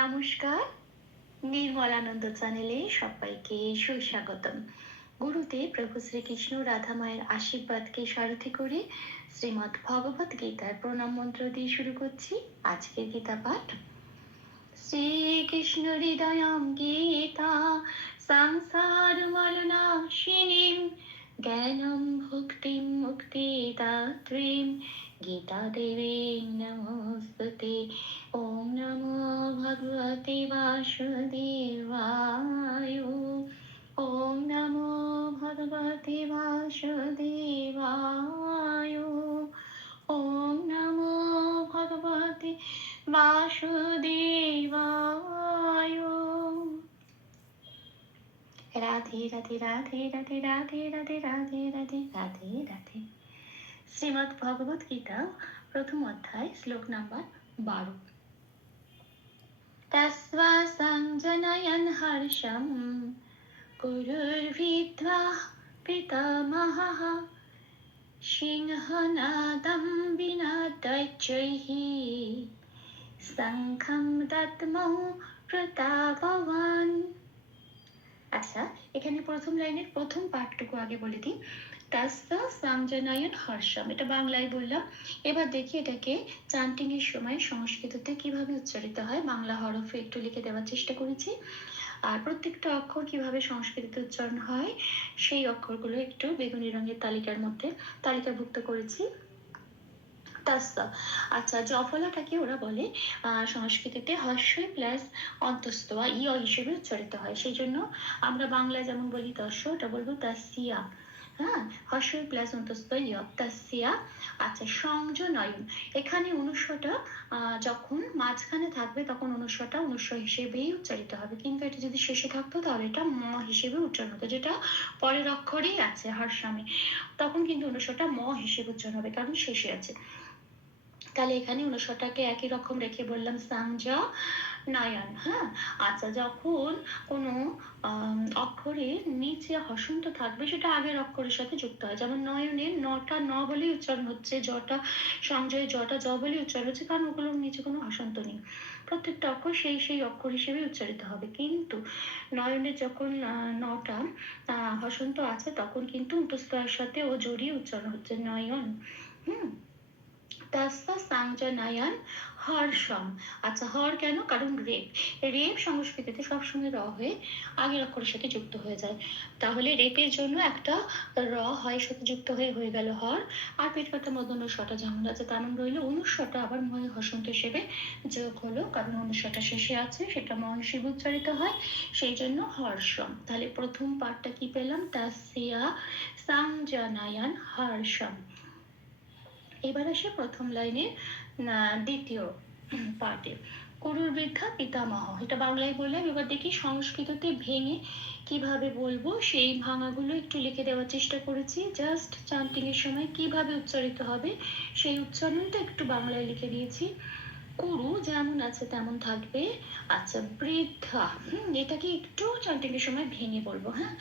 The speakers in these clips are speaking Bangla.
নমস্কার, নির্মলানন্দ চ্যানেলে সবাইকে সুস্বাগতম। গুরুতে প্রভু শ্রীকৃষ্ণ রাধা মায়ের আশীর্বাদকে সারথি করে শ্রীমৎ ভগবত গীতার প্রণাম মন্ত্র দিয়ে শুরু করছি আজকের গীতা পাঠ। শ্রীকৃষ্ণ হৃদয়ম গীতা, সংসার মলনাশিনীম, জ্ঞানম ভক্তিম মুক্তিদাত্রীম গীতা দেবী নমস্তুতে। ওম নমো ভগবতে বাসুদেবায় ওম নমো ভগবতে বাসুদেবায় ওম নমো ভগবতে বাসুদেবায় রাধে রাধে রাধে রাধে রাধে রাধে রাধে রাধে রাধে রাধে শ্রীমদ্ ভগবত গীতা প্রথম অধ্যায় শ্লোক নাম্বার বারো तस्वा सञ्जनयन् हर्षं गुरुर्विद्वा पितामहः सिंहनादं विनादच्चैः शङ्खं दद्मौ প্রতাপবান আচ্ছা এখানে প্রথম লাইনের প্রথম পাঠটুকু আগে বলে দিই তাস্তা সামজানায়ন হর্ষম এটা বাংলায় বললাম। এবার দেখি এটাকে চান্টিং এর সময় সংস্কৃততে কীভাবে উচ্চারিত হয়। বাংলা হরফে একটু লিখে দেওয়ার চেষ্টা করেছি। আর প্রত্যেকটা অক্ষর কীভাবে উচ্চারণ হয়, সেই অক্ষরগুলো একটু বেগুনি রঙের তালিকার মধ্যে তালিকাভুক্ত করেছি। তাস্তা আচ্ছা জফলাটাকে ওরা বলে সংস্কৃতিতে হর্ষই প্লাস অন্তস্তয়া ইয় হিসেবে উচ্চারিত হয়। সেই জন্য আমরা বাংলায় যেমন বলি, দর্শ, ওটা বলব তাসিয়া হ্যাঁ আচ্ছা সংযোনয়ন এখানে যখন মাঝখানে থাকবে তখন হিসেবেই উচ্চারিত হবে। কিন্তু এটা যদি শেষে থাকতো তাহলে এটা ম হিসেবে উচ্চারণ হতো, যেটা পরের অক্ষরেই আছে হর্ষামে তখন কিন্তু অনুস্বরটা ম হিসেবে উচ্চারণ হবে, কারণ শেষে আছে। তাহলে এখানে অনুস্বরটাকে একই রকম রেখে বললাম সাংজা নয়ন হ্যাঁ? আচ্ছা যখন কোনো অক্ষরের নিচে হসন্ত থাকবে, সেটা আগের অক্ষরের সাথে যুক্ত হয়। যেমন নয়নের নটা ন বলেই উচ্চারণ হচ্ছে, জটা সংজয় জটা জ বলেই উচ্চারণ হচ্ছে, কারণ ওগুলোর নিচে কোনো হসন্ত নেই। প্রত্যেকটা অক্ষর সেই সেই অক্ষর হিসেবে উচ্চারিত হবে। কিন্তু নয়নের যখন নটা হসন্ত আছে, তখন কিন্তু উন্তস্তয়ের সাথে ও জড়িয়ে উচ্চারণ হচ্ছে নয়ন, হুম? তাস্তা সাংজনায়ান হর্ষম আচ্ছা হর কেন? কারণ রেপ। রেপ সংস্কৃতিতে সবসময় র হয়ে আগের অক্ষরের সাথে যুক্ত হয়ে যায়। তাহলে রেপের জন্য একটা র হয়, সাথে যুক্ত হয়ে হয়ে গেল হর। আর পেট কথা মধ্যে অনুস্বরটা যেমন আছে তেমন রইল অনুস্বরটা আবার ময় হসন্ত হিসেবে যোগ হলো, কারণ অনুস্বরটা শেষে আছে, সেটা ম হিসেবে উচ্চারিত হয়। সেই জন্য হর্ষম তাহলে প্রথম পাঠটা কি পেলাম? তাসিয়া সাংজনায়ান হর্ষম এবার আসে প্রথম লাইনের আহ, দ্বিতীয় পার্টে কুরুর বৃদ্ধা পিতামহ। এটা বাংলায় বললাম এবার দেখি সংস্কৃততে ভেঙে কীভাবে বলব? সেই ভাঙাগুলো একটু লিখে দেওয়ার চেষ্টা করেছি। জাস্ট চান্টিং এর সময় কীভাবে উচ্চারিত হবে সেই উচ্চারণটা একটু বাংলায় লিখে দিয়েছি। কুরু যেমন আছে তেমন থাকবে। আচ্ছা বৃদ্ধা, হুম, এটাকে একটু চান্টিং এর সময় ভেঙে বলব হ্যাঁ?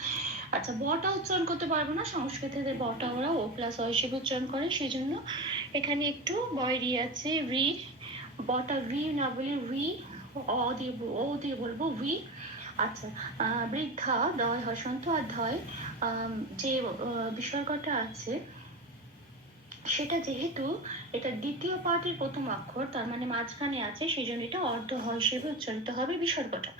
আচ্ছা বটা উচ্চারণ করতে পারব না, সংস্কৃতিতে বটা ওরা ও প্লাস অ হিসেবে উচ্চারণ করে সেই জন্য এখানে একটু বয়রি আছে, রি, বটা রি না বলে রি, অ দিয়ে ও দিয়ে বলব উই আচ্ছা বৃদ্ধা দয় হসন্ত আর ধয় যে বিসর্গটা আছে সেটা যেহেতু এটা দ্বিতীয় পার্টের প্রথম অক্ষর, তার মানে মাঝখানে আছে সেই জন্য এটা অর্ধ হ হিসেবে উচ্চারিত হবে বিসর্গটা।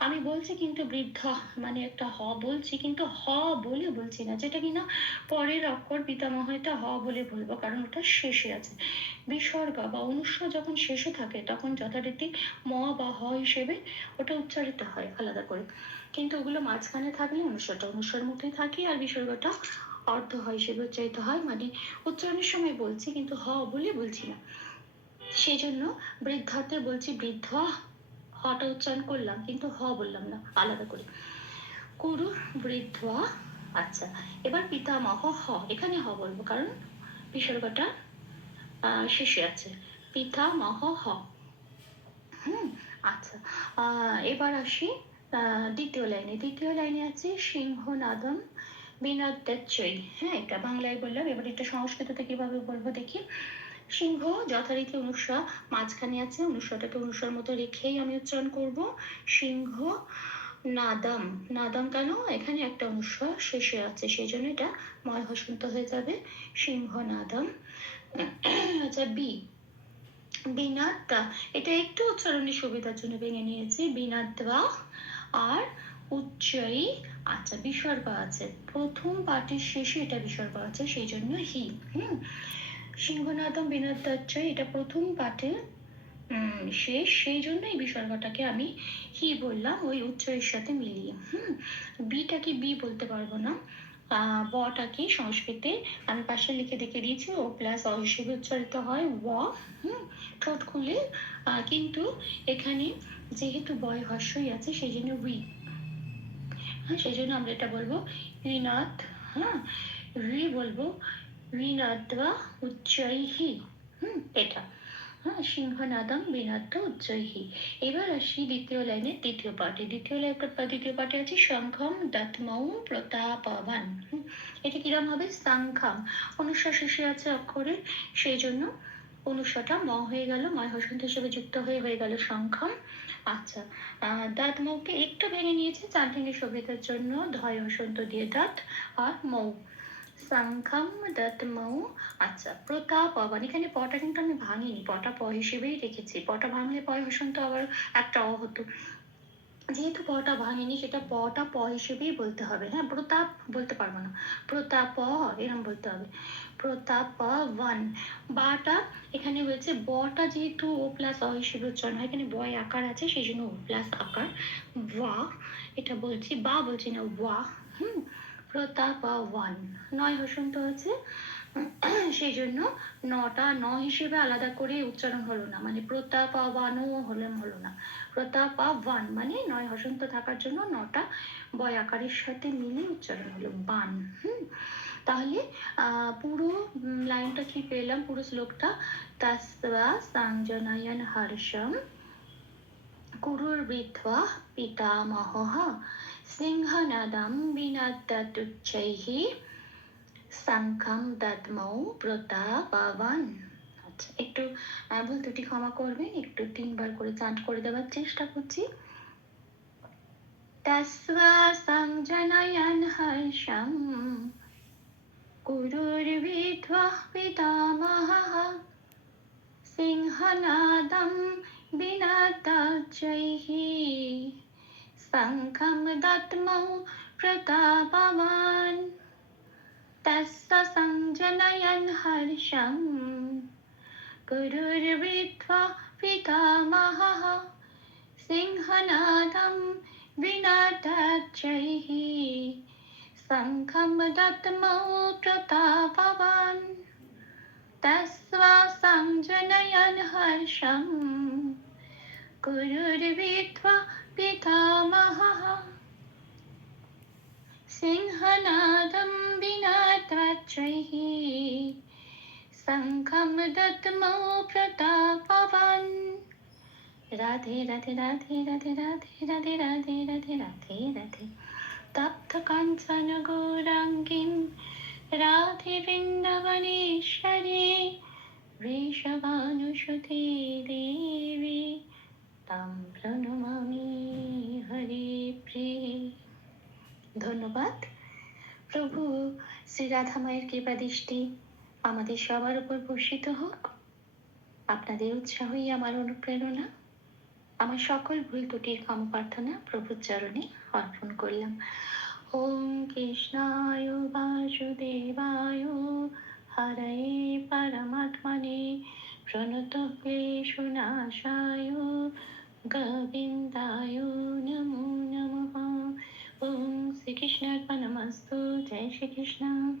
আমি বলছি কিন্তু বৃদ্ধ মানে একটা হ বলছি কিন্তু হ বলে বলছি না, যেটা কিনা পরের অক্ষর পিতামহ এটা হ বলে বলব, কারণ ওটা শেষে আছে। বিসর্গ বা অনুস্বর যখন শেষে থাকে, তখন যথারীতি ম বা হ হিসেবে ওটা উচ্চারিত হয় আলাদা করে। কিন্তু ওগুলো মাঝখানে থাকলে অনুস্বরটা অনুস্বরের মতোই থাকে আর বিসর্গটা অর্ধ হ হিসেবে উচ্চারিত হয় মানে উচ্চারণের সময় বলছি, কিন্তু হ বলে বলছি না। সেই জন্য বৃদ্ধাতে বলছি, বৃদ্ধ, হটা উচ্চারণ করলাম, কিন্তু হ বললাম না, আলাদা করে। কুরু, বৃদ্ধ আচ্ছা এবার পিতামহ, হ, এখানে হ বলব, কারণ বিসর্গটা শেষে আছে। পিতামহ, হ। হুম আচ্ছা এবার আসি দ্বিতীয় লাইনে। দ্বিতীয় লাইনে আছে, সিংহনাদম বিনাদ্যাচ্চই হ্যাঁ এটা বাংলায় বললাম। এবার এটা সংস্কৃততে কীভাবে বলব দেখি? সিংহ যথারীতি অনুস্বা মাঝখানে আছে। অনুস্বাটাকে অনুস্বার মতো রেখেই আমি উচ্চারণ করব। সিংহ নাদাম। নাদাম কেন? এখানে একটা অনুস্বার শেষে আছে। সেই জন্য এটা ময় হসন্ত হয়ে যাবে। সিংহ নাদাম। আচ্ছা বি। বিনাদ্দা। এটা একটু উচ্চারণের সুবিধার জন্য ভেঙে নিয়েছি। বিনাদ্দা আর উচ্চই আচ্ছা বিসর্গ আছে। প্রথম পাঠের শেষে এটা বিসর্গ আছে, সেই জন্য হি, হুম? সিংহনাদম বিনাদ্দাচ্চয় এটা প্রথম পাঠের শেষ, সেই জন্য এই বিসর্গটাকে আমি হি বললাম, ওই উচ্চয়ের সাথে মিলিয়ে, হুম? বিটাকে বি বলতে পারব না। বটাকে সংস্কৃতে আমি পাশে লিখে দেখে দিয়েছি, ও প্লাস অ হিসেবে উচ্চারিত হয় ওয়া হুম? ঠোঁট খুলে কিন্তু এখানে যেহেতু বয় হর্ষই আছে, সেই জন্য উই। হ্যাঁ সেই জন্য আমরা এটা বলব ঋনাথ হ্যাঁ রি বলব ঋনাদ্বা উচ্চৈহি হুম, এটা হ্যাঁ সিংহনাদম বিনাদ্য উচ্চৈহি এবার আসি দ্বিতীয় লাইনের দ্বিতীয় পাঠে। দ্বিতীয় লাইন দ্বিতীয় পাঠে আছে শঙ্খম দত্মৌ প্রতাপবান এটা কিরম হবে? সাংখাম। অনুস্বার শেষে আছে অক্ষরে, সেই জন্য অনুস্বারটা ম হয়ে গেল ময় হসন্ত হিসেবে যুক্ত হয়ে হয়ে গেল সংখ্যম আচ্ছা দাঁত মৌকে একটু ভেঙে নিয়েছে চারটিনের সুবিধার জন্য ধয় হসন্ত দিয়ে দাঁত আর মৌ। সংখ্যম দাঁত মৌ। আচ্ছা প্রতাপ অবান এখানে পটা কিন্তু আমি ভাঙিনি, পটা প হিসেবেই রেখেছি। পটা ভাঙলে পয় হসন্ত আবার একটা অ হতো। যেহেতু পটা ভাঙেনি, সেটা পটা প হিসেবেই বলতে হবে। হ্যাঁ প্রতাপ বলতে পারব না। প্রতাপ এরকম বলতে হবে। প্রতাপ, ওয়ান। বাটা, এখানে হয়েছে বটা যেহেতু ও প্লাস অ হিসেবে উচ্চারণ হয়, এখানে বয় আকার আছে, সেই জন্য ও প্লাস আকার। ওয়া, এটা বলছি, বা বলছি না, ওয়া। হুম, প্রতাপ, ওয়ান। নয় হসন্ত আছে সেই জন্য নটা, ন হিসেবে আলাদা করে উচ্চারণ হলো না। মানে প্রতাপ ওয়ানও হলো না। প্রতাপ ওয়ান মানে নয় হসন্ত থাকার জন্য নটা বয় আকারের সাথে মিলে উচ্চারণ হলো। বান, হুম? তাহলে পুরো লাইনটা কি পেলাম? পুরো শ্লোকটা তাসবা সাংজনায়ন হর্ষম কুরুর্বিধ্বা পিতামহः সিংহনাদম বিনাদ্দতুচ্চৈः শঙ্খম দদ্মৌ প্রতাপবান। আচ্ছা একটু ভুল ত্রুটি ক্ষমা করবেন, একটু তিনবার করে চান্ট করে দেওয়ার চেষ্টা করছি। তস্বা সংজনয়ন হর্ষম কুরুর্বিধ্বা পিতামহः সিংহনাদম বিনাদাজৈः শঙ্খম দত্মৌ প্রতাপবান। तस्य सञ्जनयन् हर्षम् गुरुर्विद्वा पितामहः सिंहनादं विनादाक्षैः शङ्खं दत्मौ प्रतापवान् तस्वा सञ्जनयन् हर्षम् गुरुर्विद्वा पिता শঙ্খম দত্মৌ প্রতাপবান রাধে রাধে রাধে রাধে রাধে রাধে রাধে রাধে রাধে রাধে তপ্ত কাঞ্চন গৌরাঙ্গীম রাধে বৃন্দাবনেশ্বরে বৃষভানুসুতে দেবী তাম প্রণমামি হরে প্রিয়ে ধন্যবাদ। প্রভু, শ্রী রাধা মায়ের কৃপা দৃষ্টি আমাদের সবার উপর বর্ষিত হোক। আপনাদের উৎসাহই আমার অনুপ্রেরণা। আমার সকল ভুল ত্রুটির ক্ষম প্রার্থনা প্রভুর চরণে অর্পণ করলাম। ওম কৃষ্ণায় বাসুদেবায় হরয়ে পরমাত্মনে প্রণত ক্লেশনাশায় গোবিন্দায় Krishna.